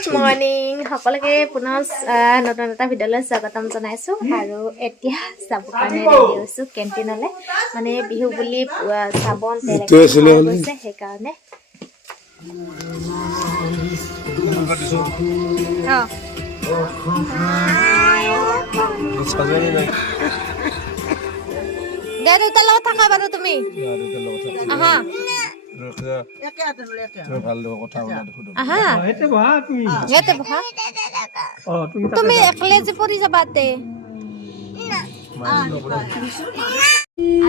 Good morning সকলোকে পুনৰ নতুন এটা ভিডিঅ'লৈ স্বাগতম জনাইছোঁ। আৰু এতিয়া যাবৰ কাৰণে ৰেডি হৈছোঁ কেণ্টিনলৈ। মানে বিহু বুলি চাবোন মানে? গৈছে সেইকাৰণে। দে দেউতাৰ লগত থাকা বাৰু তুমি আহা আহা ইয়াতে বহা তুমি একেলে যে পৰি যাবা তে।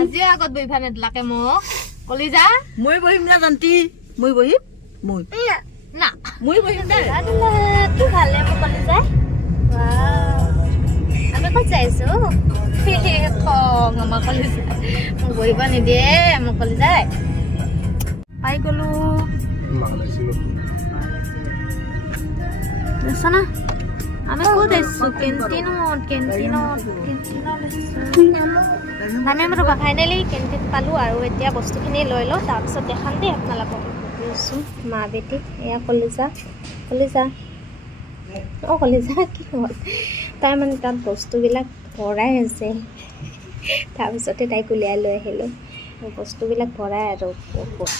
আজিও আগত বহিবা নেদলাকে মোক কলি যা। মই বহিম না জান্তি। মই বহিম? মই। না। মই বহিম দে। তোৰ ভালে মোক কলি যায় আমি ক'ত যাইছো খং আমাৰ কলি যায় মোক বহিব নিদিয়ে মোক কলি যায় পাই গলো। দেখিছ না? আমি ক'ত আহিছো? কেণ্টিনত কেণ্টিনত কেণ্টিনত আহিছো। আমি আমাৰ ফাইনেলি কেণ্টিন পালোঁ আৰু এতিয়া বস্তুখিনি লৈ লওঁ। তাৰপিছত দেখাম দেই আপোনালোকক। গৈছোঁ মা বেটি এয়া কলিজা। কলিজা। অঁ কলিজা কি হ'ল তাই মানে তাত বস্তুবিলাক ভৰাই আছে। তাৰপিছতে তাইক উলিয়াই লৈ আহিলোঁ। বস্তুবিলাক ভৰাই আৰু বহুত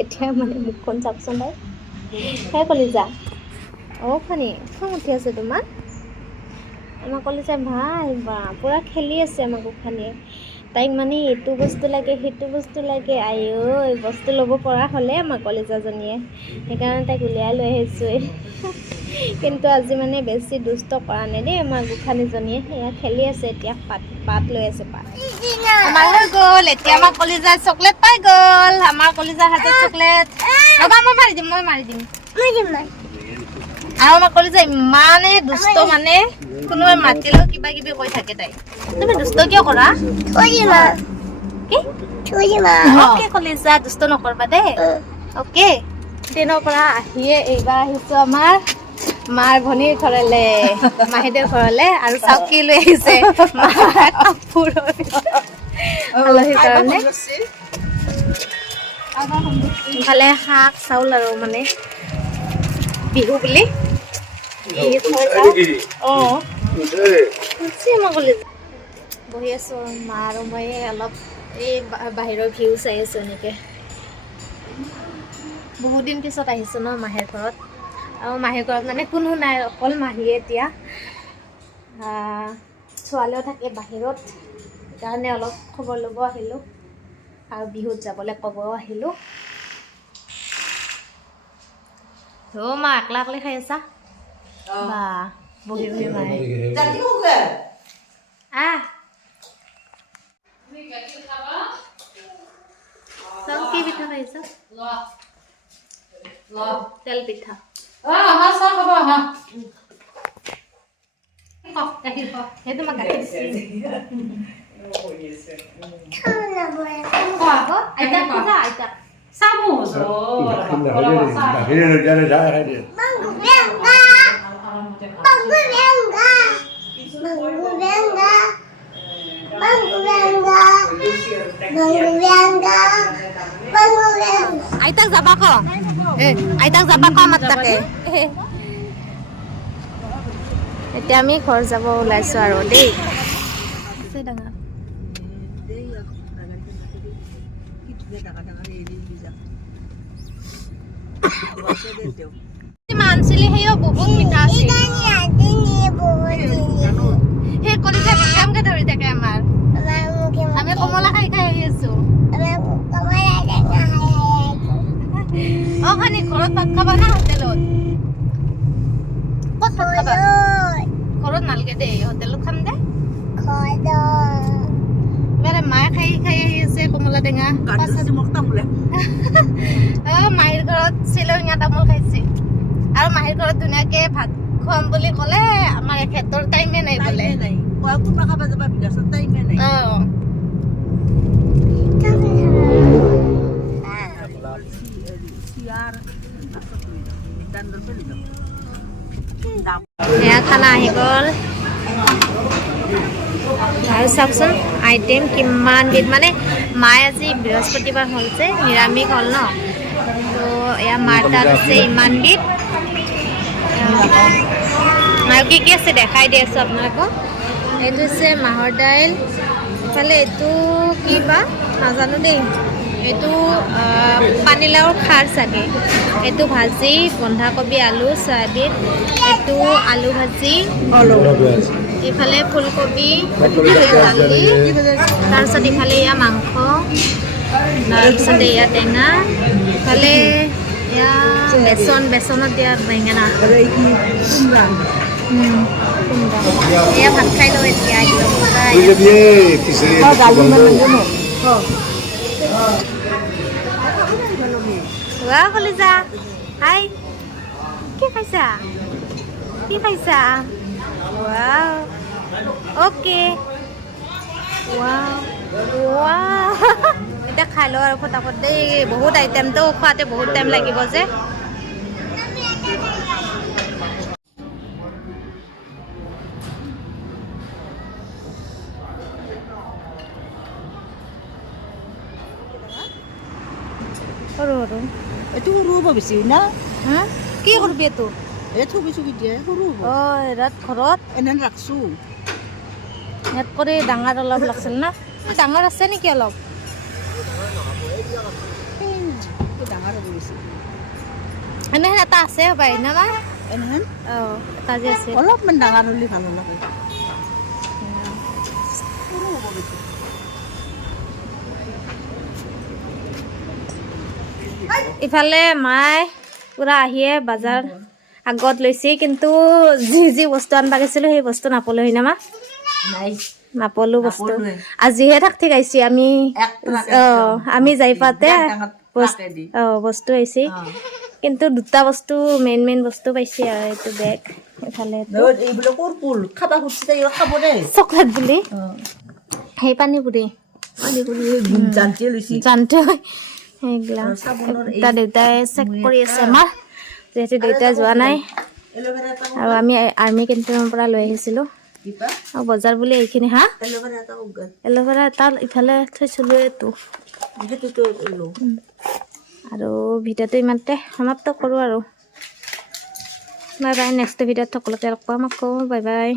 এতিয়া মানে মুখখন চাওকচোন তাই সেই কলিজা। অঁ ফানি খং উঠি আছে তোমাৰ? আমাৰ কলিজা ভাল বা পূৰা খেলি আছে আমাৰ গোসানীয়ে তাইক মানে এইটো বস্তু লাগে সেইটো বস্তু লাগে। আইঅ বস্তু ল'ব পৰা হ'লে আমাৰ কলিজাজনীয়ে। সেইকাৰণে তাইক উলিয়াই লৈ আহিছোঁ কিন্তু আজি মানে বেছি দুষ্ট কৰা নাই দেই আমাৰ গোসানীজনীয়ে সেয়া খেলি আছে এতিয়া পাত পাত লৈ আছে পাত। গ'ল এতিয়া আমাৰ কলিজাৰ চকলেট পাই গ'ল আমাৰ কলিজাৰ হাতত চকলেট ৰ'বা মই মাৰি দিম মই মাৰি দিম আৰু আমাৰ কলিজা ইমানে দুষ্ট মানে কোনোবাই মাতিলেও কিবা কিবি কৈ থাকে তাই তুমি দুষ্ট কিয় কৰা অ'কে কলিজা দুষ্ট নকৰবা দেই অ'কে ট্ৰেইনৰ পৰা আহিয়ে এইবাৰ আহিছোঁ আমাৰ মাৰ ভনীৰ ঘৰলে মাহীদেউৰ ঘৰলে আৰু চাওক কি লৈ আহিছে মাৰ কাপোৰৰ আলহীৰ কাৰণে ইফালে শাক চাউল আৰু মানে বিহু বুলি। বিহু আছোঁ মা আৰু মই অলপ এই বাহিৰৰ ভিউ চাই আছোঁ এনেকৈ। বহুত দিন পিছত আহিছোঁ ন মাহীৰ ঘৰত। আৰু মাহীৰ ঘৰত মানে কোনো নাই অকল মাহীয়ে এতিয়া। ছোৱালীও থাকে বাহিৰত সেইকাৰণে অলপ খবৰ ল'ব আহিলোঁ। আৰু বিহুত যাবলৈ ক'ব আহিলোঁ। অ' মা একলা একলা খাই আছা? বা বহি বহি মায়ে। আহ কি পিঠা খাইছা তেল পিঠা। Ah, Aita, sabako. এ, আইতাক যাবা ক আমাৰ তাকে। এতিয়া আমি ঘৰ যাব ওলাইছো আৰু দেই। মানচিলি সেয়ো বহুত মিঠা আছিল। ঘৰত ভাত খাবা না হোটেলত ক'ত ভাত খাবা ঘৰত নালগে দেই হোটেলত খাম দে এবাৰে মায়ে খাই খাই আহি আছে কমলা টেঙা অ মাহীৰ ঘৰত শ্বিলঙীয়া তামোল খাইছে আৰু মাহীৰ ঘৰত ধুনীয়াকে ভাত খুৱাম বুলি ক'লে আমাৰ এখেতৰ টাইমে নাই বোলে কোনবা খাবা যাবা বিকাশত টাইমে নাই অ চাওকচোন আইটেম কিমান বিধ মানে মায়ে আজি বৃহস্পতিবাৰ হ'ল যে নিৰামিষ হ'ল ন? তো এয়া মাৰ তাত আছে ইমান বিধ আৰু কি কি আছে দেখাই দি আছোঁ আপোনালোকক। এইটো হৈছে মাহৰ দাইল। ইফালে এইটো কি বা? নাজানো দেই। এইটো পানীলাওৰ খাৰ চাগে। এইটো ভাজি বন্ধাকবি আলু চয়াবিন এইটো আলু ভাজি ইফালে ফুলকবি দালি তাৰপিছত ইফালে এয়া মাংস তাৰপিছতে এয়া টেঙা ইফালে এয়া বেচন বেচনত দিয়া বেঙেনা। এয়া ভাত খাই লওঁ এতিয়া একদম ৱা কলিজা হাই। কি খাইছা? কি খাইছা? ৱাও অ'কে ৱাও ৱাও এতিয়া খাই লওঁ আৰু ফটাফট দেই। বহুত আইটেমটো খোৱাতে বহুত টাইম লাগিব যে। সৰু সৰু। এইটো সৰু হ'ব বেছি না? হা? কি কৰিবি এইটো? এই থবি চবি দিয়ে সৰু হ'ব। অঁ ইয়াত ঘৰত। এনে ৰাখছোঁ। ইয়াত কৰি ডাঙৰ অলপ লাগিছিল না? ডাঙৰ আছে নেকি অলপ? ডাঙৰ হ'ব বেছি। এনেহেন এটা আছে হবাই না? মা এনেহেন অঁ এটা যে আছে। অলপমান ডাঙৰ হ'লে ভালো লাগে সৰু হ'ব বেছি। ইফালে মায়ে পূৰা আহিয়ে বাজাৰ আগত লৈছে কিন্তু যি যি বস্তু আনবা গৈছিলোঁ সেই বস্তু নাপালোঁ না মা? নাই। নাপালোঁ বস্তু। আজিহে থাক ঠিক আহিছে আমি অঁ আমি যাই ট্ৰাকেদি। অঁ বস্তু আহিছে। কিন্তু দুটা বস্তু মেইন মেইন বস্তু পাইছে আৰু এইটো বেগ ইফালে এইটো। এইবিলাকৰ পুল খাবা খুচি তাই খাব দেই চকলেট বুলি। সেই পানী পুৰি জানতে এই- এতিয়া দেউতাই চেক কৰি আছে আমাৰ। যিহেতু দেউতাই যোৱা নাই। আৰু আমি আৰ্মি কেণ্টিনৰ পৰা লৈ আহিছিলোঁ। আৰু বজাৰ বুলি এইখিনি হা? এল'ভেৰা এটা ইফালে থৈছিলোঁ এইটো আৰু ভিডিঅ'টো ইমানতে সমাপ্ত কৰোঁ আৰু। বাই বাই নেক্সট ভিডিঅ'ত সকলোকে লগ পাম আকৌ। Bye bye.